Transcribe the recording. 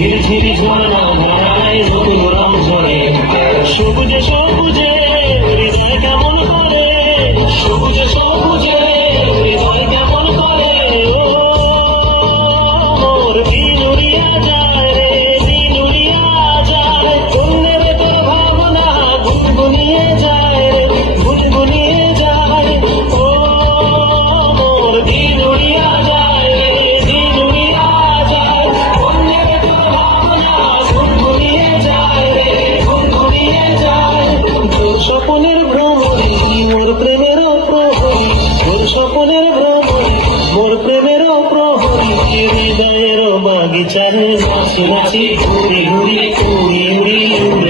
ঝিরঝিরি ঝর্ণা ধারায় নতুন রং ঝরে সবুজে সবুজে হৃদয় কেমন করে সবুজে সবুজে হৃদয় কেমন করে ও মোর দিন উড়িয়া যায় রে দিন উড়িয়া যায় অন্যের তোর ভাবনা গুনগুনিয়ে যায় রে গুনগুনিয়ে যায় ও মোর দিন উড়িয়া যায় রে দিন উড়িয়া যায় অন্যের তোর ভাবনা গুনগুনিয়ে যায় রে গুনগুনিয়ে যায় তোর স্বপ্নের ভ্রমণে মোর প্রেমের প্রহরী তোর স্বপ্নের ভ্রমণে মোর প্রেমের প্রহরী হৃদয়ের বাগিচায় নাচি নাচি ঘুরি ঘুরি উড়ি উড়ি উড়ে